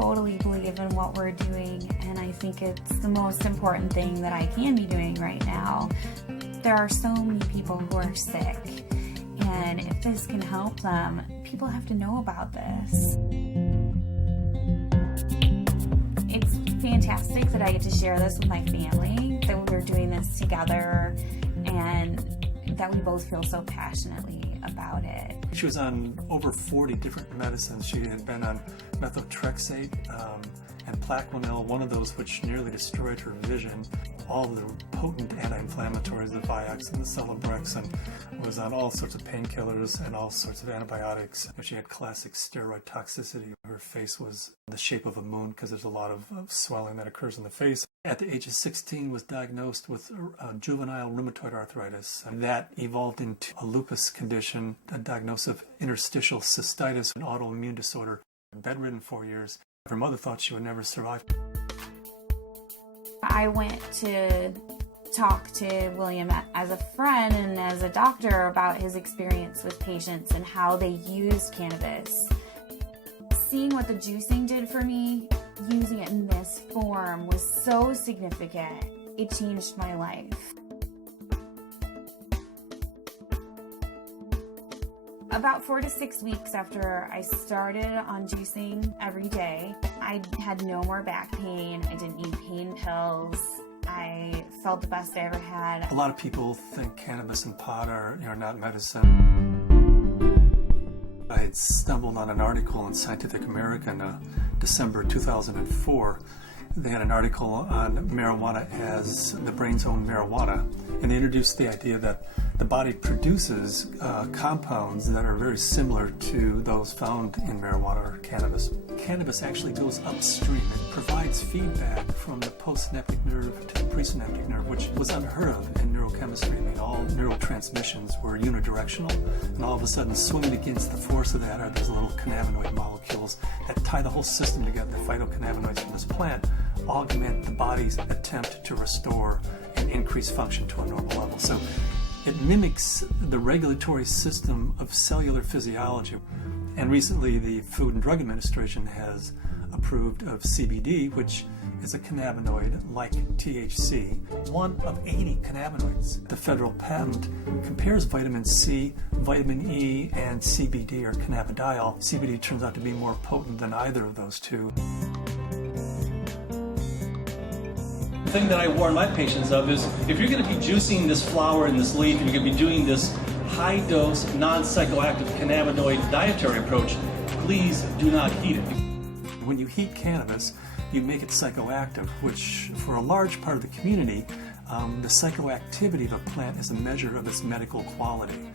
totally believe in what we're doing, and I think it's the most important thing that I can be doing right now. There are so many people who are sick, and if this can help them, people have to know about this. It's fantastic that I get to share this with my family, that we're doing this together, and that we both feel so passionately about it. She was on over 40 different medicines. She had been on methotrexate and Plaquenil, one of those which nearly destroyed her vision. All the potent anti-inflammatories, the Vioxx and the Celebrex, and was on all sorts of painkillers and all sorts of antibiotics. She had classic steroid toxicity. Her face was the shape of a moon because there's a lot of swelling that occurs in the face. At the age of 16, was diagnosed with juvenile rheumatoid arthritis. And that evolved into a lupus condition, a diagnosis of interstitial cystitis, an autoimmune disorder. Bedridden 4 years. Her mother thought she would never survive. I went to talk to William as a friend and as a doctor about his experience with patients and how they used cannabis. Seeing what the juicing did for me, using it in this form, was so significant. It changed my life. About 4 to 6 weeks after I started on juicing every day, I had no more back pain. I didn't need pain pills. I felt the best I ever had. A lot of people think cannabis and pot are not medicine. I had stumbled on an article in Scientific American, December 2004. They had an article on marijuana as the brain's own marijuana, and they introduced the idea that the body produces compounds that are very similar to those found in marijuana or cannabis. Cannabis actually goes upstream. It provides feedback from the postsynaptic nerve to the presynaptic nerve, which was unheard of in neurochemistry. I mean, all neurotransmissions were unidirectional, and all of a sudden, swimming against the force of that are those little cannabinoid molecules that tie the whole system together. The phytocannabinoids from this plant augment the body's attempt to restore and increase function to a normal level. So it mimics the regulatory system of cellular physiology. And recently, the Food and Drug Administration has approved of CBD, which is a cannabinoid like THC, one of 80 cannabinoids. The federal patent compares vitamin C, vitamin E, and CBD, or cannabidiol. CBD turns out to be more potent than either of those two. The thing that I warn my patients of is, if you're going to be juicing this flower and this leaf, and you're going to be doing this high-dose, non-psychoactive cannabinoid dietary approach, please do not heat it. When you heat cannabis, you make it psychoactive, which for a large part of the community, the psychoactivity of a plant is a measure of its medical quality.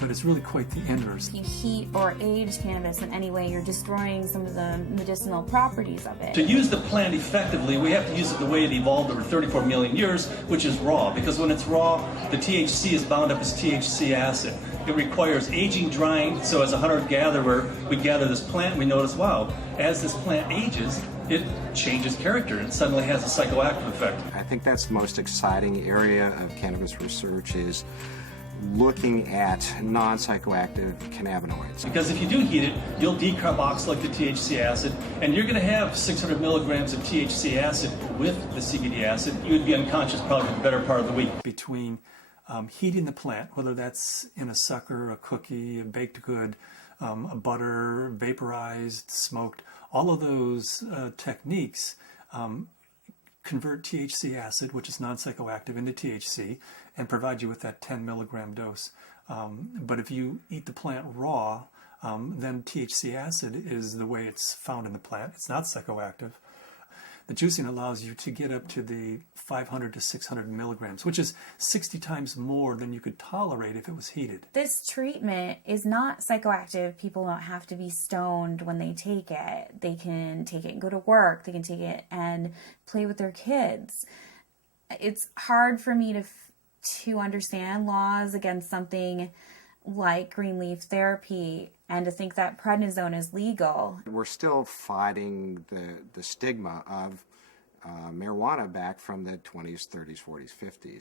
But it's really quite the inverse. If you heat or age cannabis in any way, you're destroying some of the medicinal properties of it. To use the plant effectively, we have to use it the way it evolved over 34 million years, which is raw. Because when it's raw, the THC is bound up as THC acid. It requires aging, drying. So as a hunter-gatherer, we gather this plant and we notice, wow, as this plant ages, it changes character and suddenly has a psychoactive effect. I think that's the most exciting area of cannabis research, is looking at non-psychoactive cannabinoids. Because if you do heat it, you'll decarboxylate the THC acid, and you're going to have 600 milligrams of THC acid with the CBD acid. You would be unconscious probably the better part of the week. Between heating the plant, whether that's in a sucker, a cookie, a baked good, a butter, vaporized, smoked, all of those techniques convert THC acid, which is non-psychoactive, into THC and provide you with that 10 milligram dose. But if you eat the plant raw, then THC acid is the way it's found in the plant. It's not psychoactive. The juicing allows you to get up to the 500 to 600 milligrams, which is 60 times more than you could tolerate if it was heated. This treatment is not psychoactive. People don't have to be stoned when they take it. They can take it and go to work. They can take it and play with their kids. It's hard for me to understand laws against something like green leaf therapy and to think that prednisone is legal. We're still fighting the stigma of marijuana back from the 20s, 30s, 40s, 50s.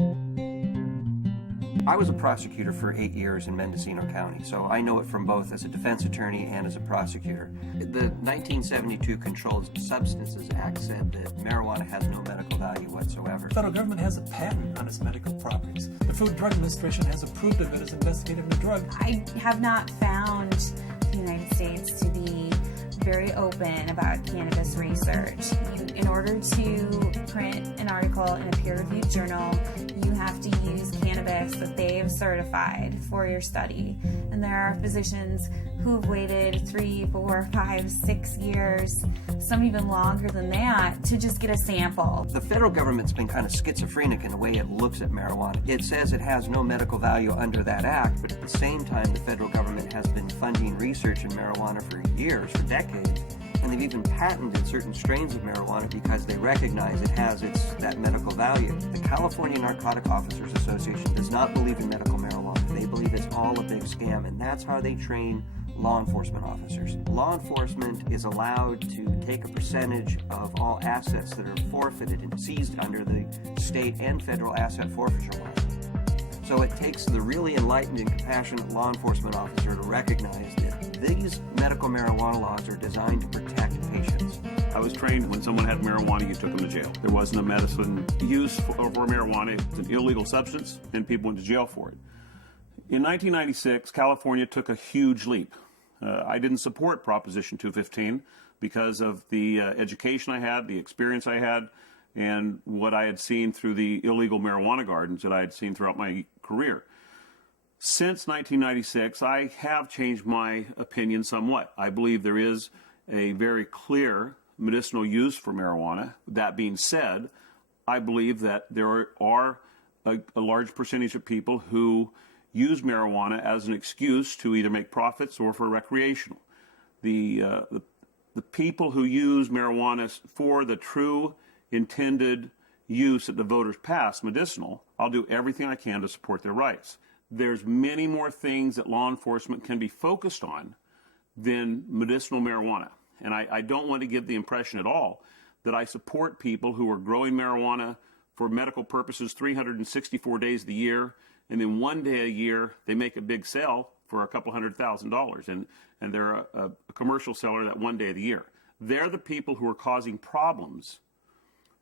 I was a prosecutor for 8 years in Mendocino County, so I know it from both as a defense attorney and as a prosecutor. The 1972 Controlled Substances Act said that marijuana has no medical value whatsoever. The federal government has a patent on its medical properties. The Food and Drug Administration has approved of it as investigative new drug. I have not found the United States to be very open about cannabis research. In order to print an article in a peer-reviewed journal, you have to use cannabis that they've certified for your study. And there are physicians who've waited 3, 4, 5, 6 years, some even longer than that, to just get a sample. The federal government's been kind of schizophrenic in the way it looks at marijuana. It says it has no medical value under that act, but at the same time, the federal government has been funding research in marijuana for years, for decades. And they've even patented certain strains of marijuana because they recognize it has that medical value. The California Narcotic Officers Association does not believe in medical marijuana. They believe it's all a big scam, and that's how they train law enforcement officers. Law enforcement is allowed to take a percentage of all assets that are forfeited and seized under the state and federal asset forfeiture laws. So it takes the really enlightened and compassionate law enforcement officer to recognize that these medical marijuana laws are designed to protect patients. I was trained when someone had marijuana, you took them to jail. There wasn't a medicine use for marijuana. It's an illegal substance, and people went to jail for it. In 1996, California took a huge leap. I didn't support Proposition 215 because of the education I had, the experience I had, and what I had seen through the illegal marijuana gardens that I had seen throughout my career. Since 1996, I have changed my opinion somewhat. I believe there is a very clear medicinal use for marijuana. That being said, I believe that there are a large percentage of people who use marijuana as an excuse to either make profits or for recreational. The people who use marijuana for the true intended use that the voters passed, medicinal, I'll do everything I can to support their rights. There's many more things that law enforcement can be focused on than medicinal marijuana. And I don't want to give the impression at all that I support people who are growing marijuana for medical purposes 364 days of the year, and then one day a year they make a big sale for a couple $100,000, and they're a commercial seller that one day of the year. They're the people who are causing problems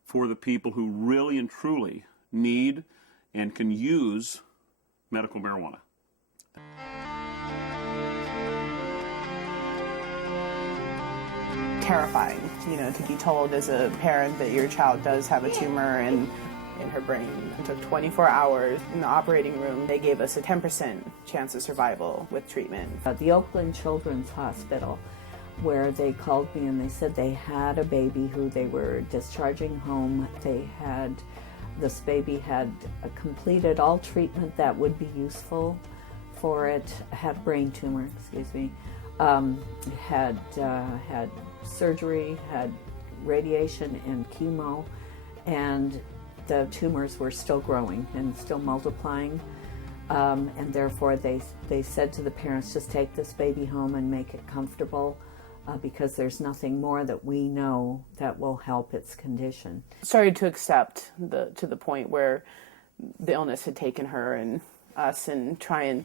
for the people who really and truly need and can use medical marijuana. Terrifying, to be told as a parent that your child does have a tumor in her brain. It took 24 hours in the operating room. They gave us a 10% chance of survival with treatment. The Oakland Children's Hospital, where they called me and they said they had a baby who they were discharging home. This baby had completed all treatment that would be useful for it, had brain tumor, had surgery, had radiation and chemo, and the tumors were still growing and still multiplying. And therefore they said to the parents, just take this baby home and make it comfortable, because there's nothing more that we know that will help its condition. Started to accept to the point where the illness had taken her and us, and try and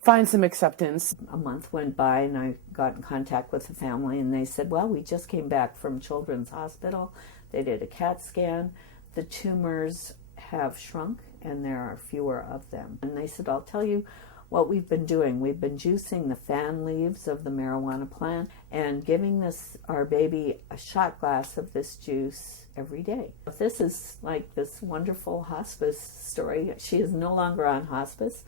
find some acceptance. A month went by and I got in contact with the family, and they said, well, we just came back from Children's Hospital. They did a CAT scan. The tumors have shrunk and there are fewer of them. And they said, I'll tell you what we've been doing. We've been juicing the fan leaves of the marijuana plant and giving our baby a shot glass of this juice every day. This is like this wonderful hospice story. She is no longer on hospice.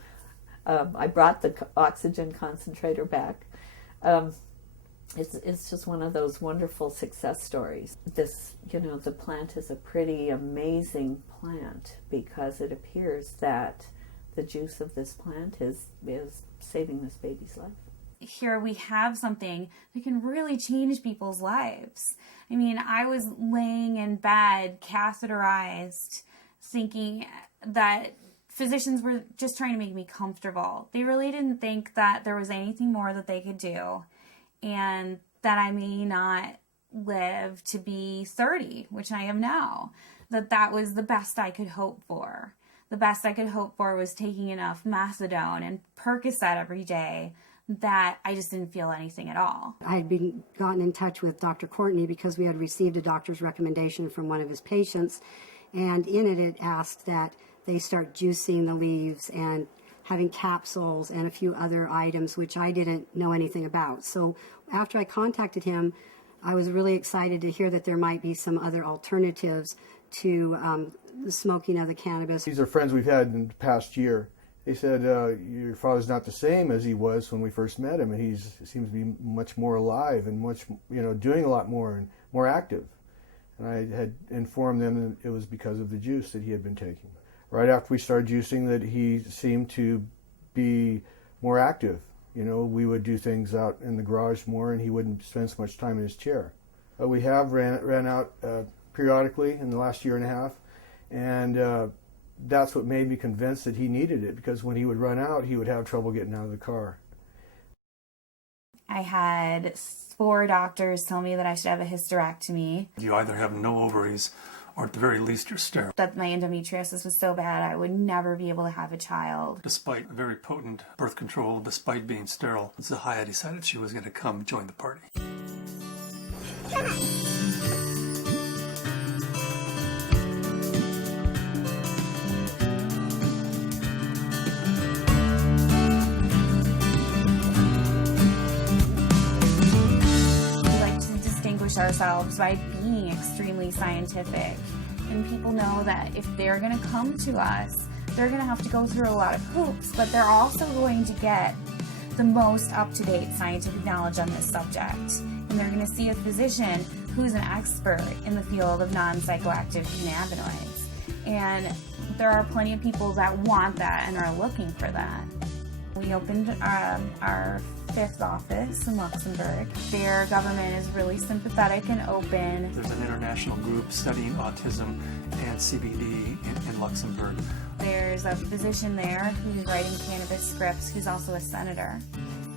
I brought the oxygen concentrator back. It's just one of those wonderful success stories. The plant is a pretty amazing plant because it appears that the juice of this plant is saving this baby's life. Here we have something that can really change people's lives. I mean, I was laying in bed, catheterized, thinking that physicians were just trying to make me comfortable. They really didn't think that there was anything more that they could do, and that I may not live to be 30, which I am now. That was the best I could hope for. the best I could hope for was taking enough methadone and Percocet every day that I just didn't feel anything at all. I had gotten in touch with Dr. Courtney because we had received a doctor's recommendation from one of his patients, and in it asked that they start juicing the leaves and having capsules and a few other items which I didn't know anything about. So after I contacted him, I was really excited to hear that there might be some other alternatives to the smoking of the cannabis. These are friends we've had in the past year. They said, your father's not the same as he was when we first met him, and he seems to be much more alive and much, doing a lot more and more active. And I had informed them that it was because of the juice that he had been taking. Right after we started juicing, that he seemed to be more active. We would do things out in the garage more, and he wouldn't spend so much time in his chair. We have ran out periodically in the last year and a half, and that's what made me convinced that he needed it, because when he would run out, he would have trouble getting out of the car. I had 4 doctors tell me that I should have a hysterectomy. You either have no ovaries, or at the very least you're sterile. That my endometriosis was so bad I would never be able to have a child. Despite very potent birth control, despite being sterile, Zahaya decided she was going to come join the party. Ourselves by being extremely scientific, and people know that if they're going to come to us, they're going to have to go through a lot of hoops, but they're also going to get the most up-to-date scientific knowledge on this subject, and they're going to see a physician who's an expert in the field of non-psychoactive cannabinoids, and there are plenty of people that want that and are looking for that. We opened our 5th office in Luxembourg. Their government is really sympathetic and open. There's an international group studying autism and CBD in Luxembourg. There's a physician there who's writing cannabis scripts who's also a senator.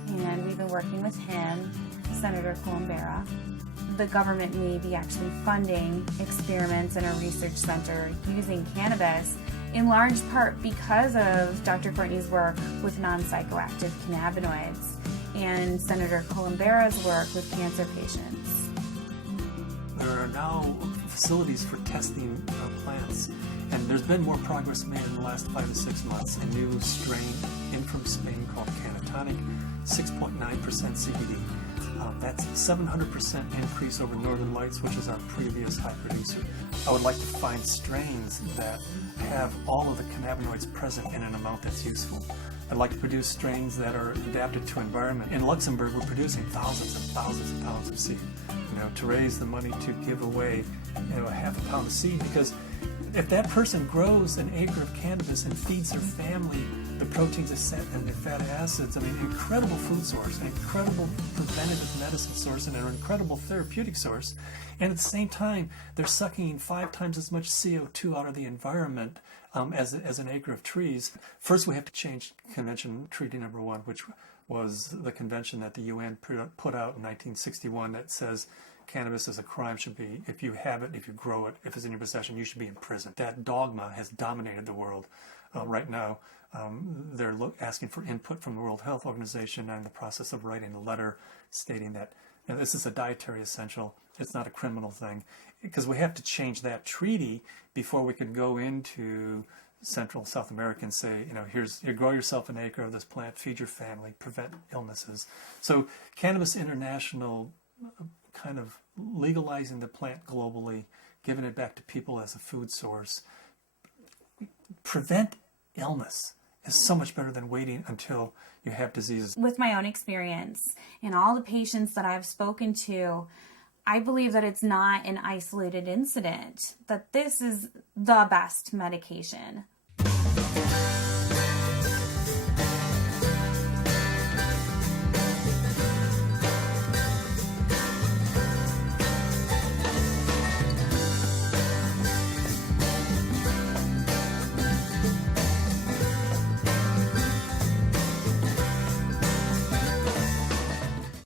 And we've been working with him, Senator Colombera. The government may be actually funding experiments in a research center using cannabis, in large part because of Dr. Courtney's work with non-psychoactive cannabinoids and Senator Colombera's work with cancer patients. There are now facilities for testing plants, and there's been more progress made in the last 5 to 6 months. A new strain in from Spain called Cannatonic, 6.9% CBD. That's 700% increase over Northern Lights, which is our previous high producer. I would like to find strains that have all of the cannabinoids present in an amount that's useful. I'd like to produce strains that are adapted to environment. In Luxembourg, we're producing thousands and thousands of pounds of seed, to raise the money to give away, a half a pound of seed, because if that person grows an acre of cannabis and feeds their family the proteins and the fatty acids, incredible food source, an incredible preventative medicine source, and an incredible therapeutic source, and at the same time, they're sucking 5 times as much CO2 out of the environment as an acre of trees. First, we have to change Convention Treaty Number 1, which was the convention that the UN put out in 1961 that says cannabis is a crime, should be, if you have it, if you grow it, if it's in your possession, you should be in prison. That dogma has dominated the world right now. They're asking for input from the World Health Organization, and in the process of writing a letter stating that this is a dietary essential. It's not a criminal thing, because we have to change that treaty before we can go into Central South America and say, you grow yourself an acre of this plant, feed your family, prevent illnesses. So Cannabis International kind of legalizing the plant globally, giving it back to people as a food source, prevent illness is so much better than waiting until you have diseases. With my own experience and all the patients that I've spoken to, I believe that it's not an isolated incident, that this is the best medication